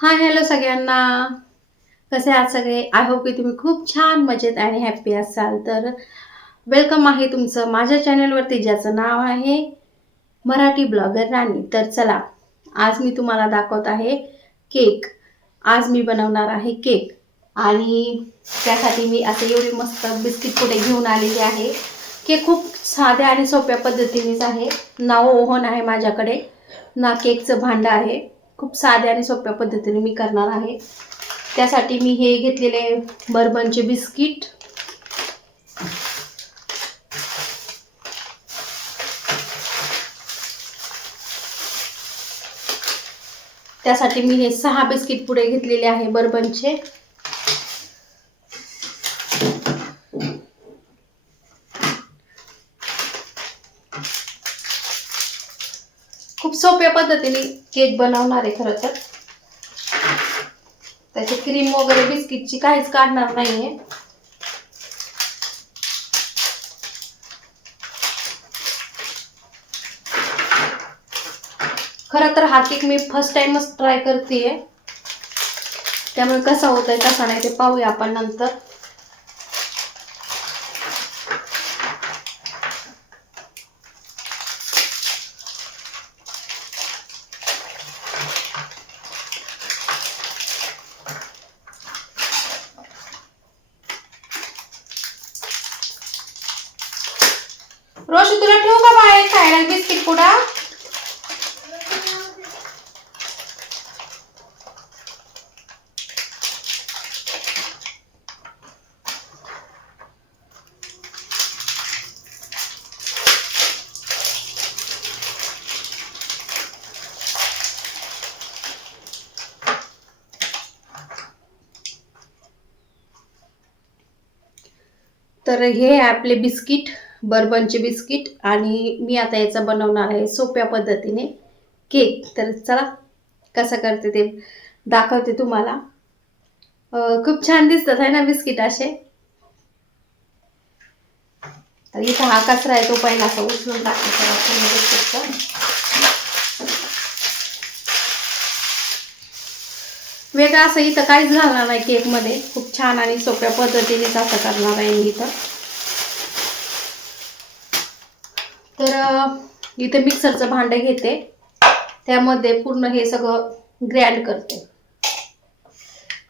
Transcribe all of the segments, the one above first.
Hi hello सगळ्यांना. कसे आहात सगळे? आय होप की तुम्ही खूप छान मजेत आणि हॅप्पी असाल. तर वेलकम आहे तुमचं माझ्या चॅनलवरती, ज्याचं नाव आहे मराठी ब्लॉगर राणी. तर चला, आज मी तुम्हाला दाखवत आहे केक. आज मी बनवणार आहे केक आणि त्यासाठी मी असे एवढे मस्त बिस्किट पुडे घेऊन आलेले आहे. केक खूप साध्या आणि सोप्या पद्धतीनेच आहे. ना ओव्हन आहे माझ्याकडे, ना केकचं भांडं आहे. खूप साध्या आणि सोप्या पद्धतीने मी करणार आहे. त्यासाठी मी हे घेतलेले बर्बनचे बिस्किट, त्यासाठी मी हे 6 बिस्किट पुडे घेतलेले आहे बर्बनचे. खूप सोप्या पद्धतीने केक बनवणार आहे. खरं तर त्याची क्रीम वगैरे बिस्किटची काहीच काढणार नाहीये. खरं तर हा केक मी फर्स्ट टाइमच ट्राय करतेय, त्यामुळे कसा होतोय कसा नाही ते पाहूया आपण नंतर. रोशी, तुला ठेवू का बाहेर खायला बिस्किट पुडा? तर हे आपले बिस्किट, बर्बनचे बिस्किट, आणि मी आता याचा बनवणार आहे सोप्या पद्धतीने केक. तर चला, कसं करते ते दाखवते तुम्हाला. खूप छान दिसतात आहे ना बिस्किट असे. तर इथं हा कचरा आहे तो पहिला असा उचलून टाकायचा. वेगळं असं इथं काहीच घालणार नाही केक मध्ये. खूप छान आणि सोप्या पद्धतीनेच असं करणार आहे मी इथं. तर इथे मिक्सरचं भांडं घेते, त्यामध्ये पूर्ण हे सगळं ग्रँड करते.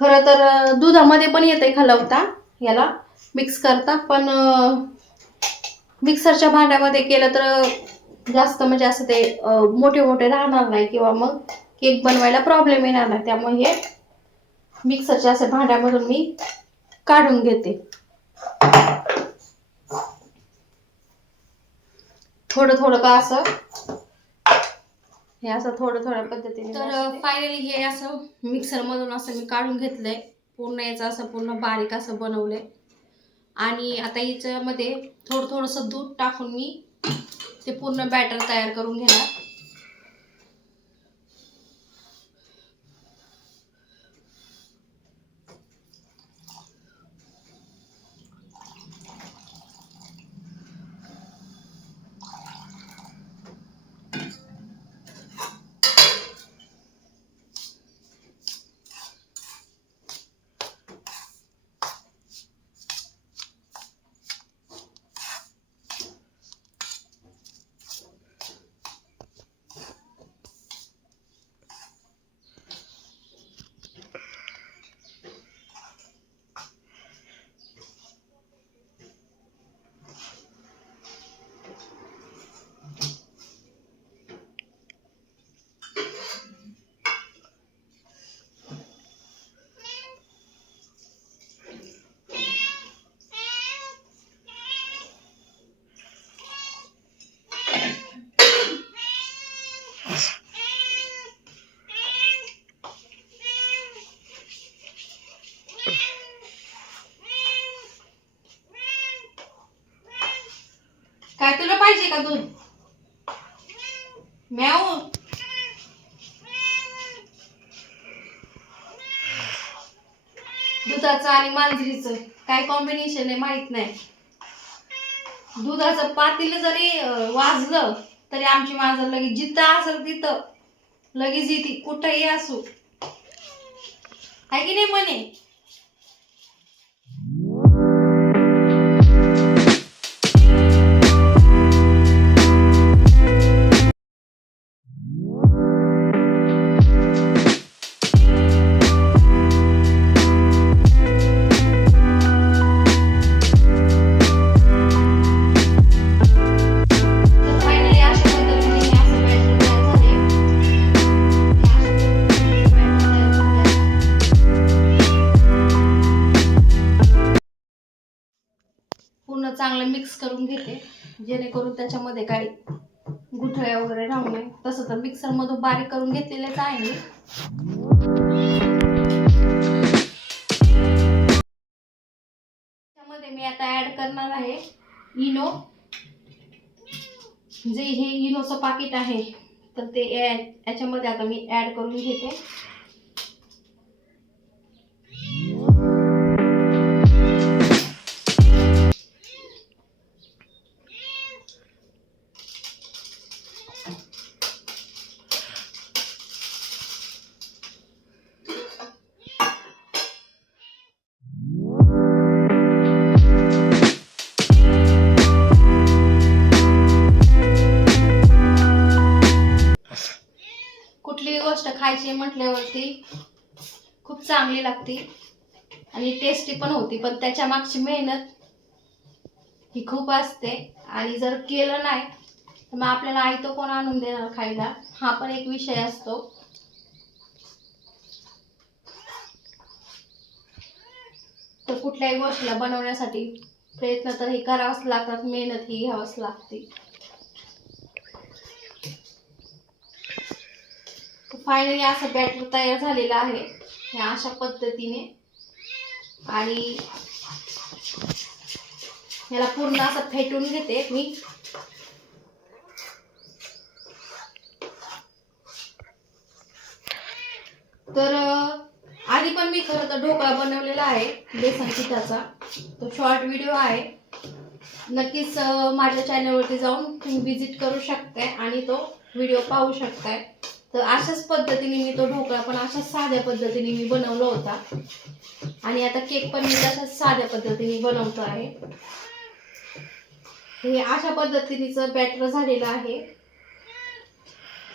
खरं तर दुधामध्ये पण येते हलवता, याला मिक्स करता, पण मिक्सरच्या भांड्यामध्ये केलं तर जास्त म्हणजे असं ते मोठे मोठे राहणार नाही, किंवा मग केक बनवायला प्रॉब्लेम येणार नाही. त्यामुळे हे मिक्सरच्या अशा भांड्यामधून मी काढून घेते. थोडं थोडं का असं, हे असं थोडं थोड्या पद्धतीने. तर फायनली हे असं मिक्सर मधून असं मी काढून घेतलंय. पूर्ण याचं असं पूर्ण बारीक असं बनवलंय. आणि आता याच्यामध्ये थोडं थोडंसं दूध टाकून मी ते पूर्ण बॅटर तयार करून घेणार. काय तुला पाहिजे का दूध? म्याऊ. दुधाचं आणि मांजरीचं काय कॉम्बिनेशन आहे माहित नाही. दुधाचं पातील जरी वाजलं तरी आमची मांजर लगेच जिथं असेल तिथं लगेच येते, कुठेही असू. आहे की नाही म्हणे. पूर्ण चांगलं मिक्स करून घेते जेणेकरून त्याच्यामध्ये काही गुठळ्या वगैरे राहू नये. तसं तर मिक्सर मधून बारीक करून घेतलेलेच आहे मी. त्यामध्ये मी आता ऍड करणार आहे इनो. जे हे इनोचं पाकिट आहे तर ते याच्यामध्ये आता मी ऍड करून घेते. कुठलीही गोष्ट खायची म्हटल्यावरती खूप चांगली लागते आणि टेस्टी पण होती, पण त्याच्या मागची मेहनत ही खूप असते. आणि जर केलं नाही तर मग आपल्याला आयतं कोण आणून देणार खायला, हा पण एक विषय असतो. तर कुठल्याही गोष्टीला बनवण्यासाठी प्रयत्न तर हे करावंच लागतात, मेहनत ही घ्यावंच लागते. फायनली असं बॅटर तयार झालेलं आहे ह्या अशा पद्धतीने. आणि याला पूर्ण असं फेटून घेते मी. तर आधी पण मी खरं तर ढोकळा बनवलेला आहे बेसन पिठाचा, तो शॉर्ट व्हिडिओ आहे. नक्कीच माझ्या चॅनलवरती जाऊन तुम्ही विजिट करू शकताय आणि तो व्हिडिओ पाहू शकताय. तर अशाच पद्धतीने मी तो ढोकळा पण अशाच साध्या पद्धतीने मी बनवला होता. आणि आता केक पण मी तशाच साध्या पद्धतीने बनवतो आहे. हे अशा पद्धतीचं बॅटर झालेलं आहे.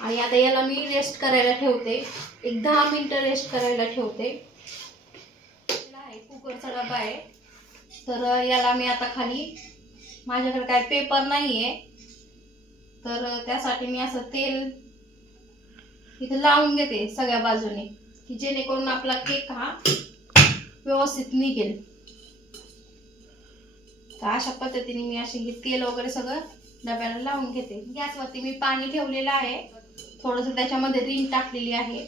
आणि आता याला मी रेस्ट करायला ठेवते, एक 10 मिनिटं रेस्ट करायला ठेवते. कुकरचा डबा आहे तर याला मी आता खाली, माझ्याकडे काय पेपर नाहीये तर त्यासाठी मी असं तेल इथे लावून घेते सगळ्या बाजूने, की जेणेकरून आपला केक हा व्यवस्थित निघेल. तर अशा पद्धतीने मी असे तेल वगैरे सगळं डब्याला लावून घेते. गॅसवरती मी पाणी ठेवलेलं आहे, थोडंसं त्याच्यामध्ये रिंग टाकलेली आहे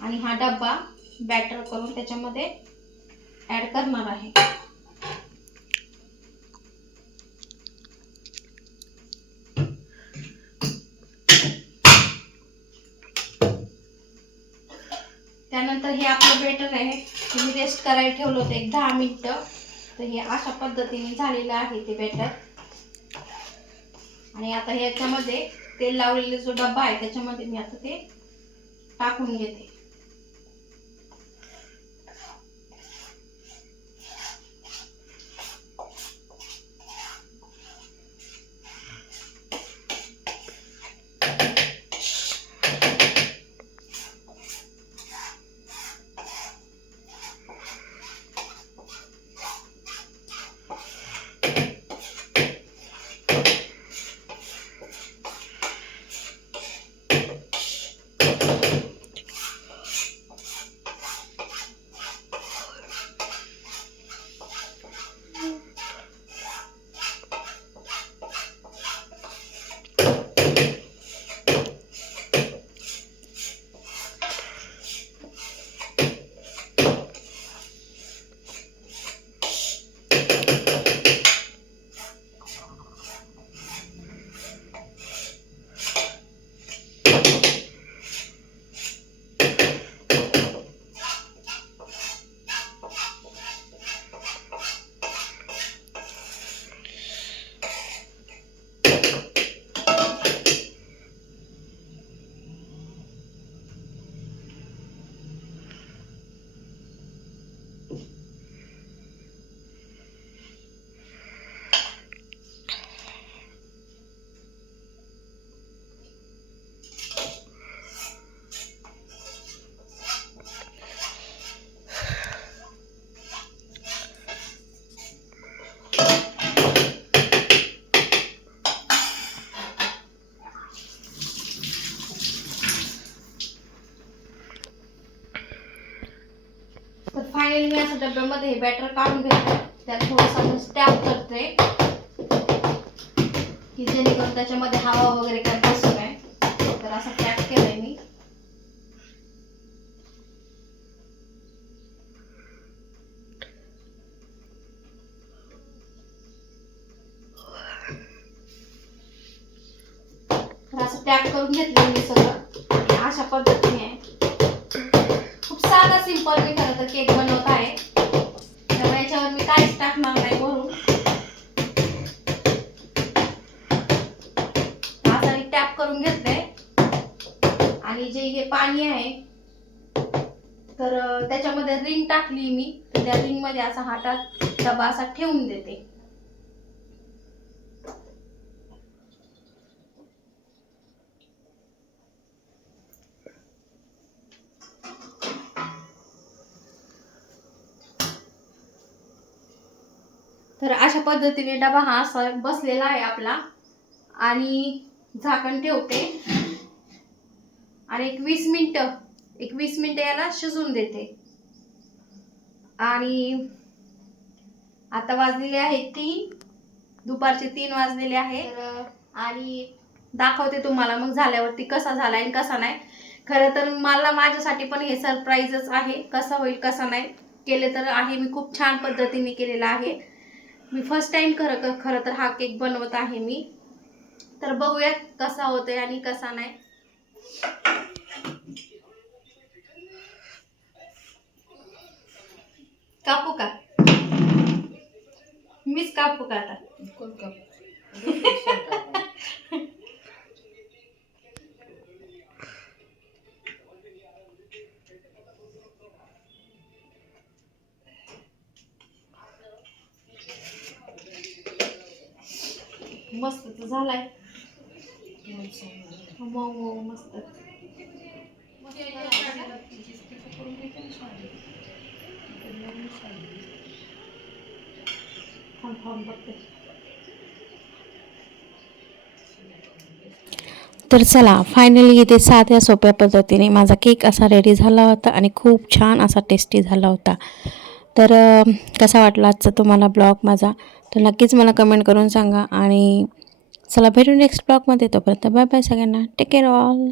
आणि हा डब्बा बॅटर करून त्याच्यामध्ये ऍड करणार आहे. त्यानंतर हे आपलं बॅटर आहे ते मी रेस्ट करायला ठेवलं होतं एक 10 मिनिटं. तर हे अशा पद्धतीने झालेलं आहे ते बॅटर. आणि आता ह्याच्यामध्ये तेल लावलेला जो डब्बा आहे त्याच्यामध्ये मी आता ते टाकून घेते. मी असं डब्यामध्ये हे बॅटर काढून घेते, त्यात थोडंसं स्टॅप करते की जेणेकरून त्याच्यामध्ये हवा वगैरे काय बसू नये. तर असं टॅप केलंय मी. तर असं टॅप करून घेतलं मी सगळं आणि अशा पद्धतीने खूप साधा सिंपल मी खरं तर केक बनवत आहे. तर याच्यावर मी काहीच टाकणार नाही वरून. असं टॅप करून घेतलंय आणि जे हे पाणी आहे तर त्याच्यामध्ये रिंग टाकली मी. तर त्या रिंग मध्ये असा हातात डबा असा ठेवून देते. तर अशा पद्धतीने डबा हा असा बसलेला आहे आपला आणि झाकण ठेवते आणि एक 20 मिनिटं याला शिजून देते. आणि आता वाजलेले आहेत 3, दुपारचे 3 वाजलेले आहेत. आणि दाखवते तुम्हाला मग झाल्यावरती कसा झाला आणि कसा नाही. खरं तर मला माझ्यासाठी पण हे सरप्राईजच आहे, कसा होईल कसा नाही. केले तर आहे मी खूप छान पद्धतीने केलेला आहे. मी फर्स्ट टाइम खरं तर हा केक बनवत आहे मी. तर बघूयात कसा होतोय आणि कसा नाही. कापू का? मीच कापू का आता? मस्त तर झालाय. मऊ मस्त. तर चला फायनली इथे साध्या सोप्या पद्धतीने माझा केक असा रेडी झाला होता आणि खूप छान असा टेस्टी झाला होता. तर कसा वाटला आजचा तुम्हाला ब्लॉग माझा, तर नक्कीच मला कमेंट करून सांगा. आणि चला भेटू नेक्स्ट ब्लॉगमध्ये. तोपर्यंत बाय बाय सगळ्यांना. Take care all.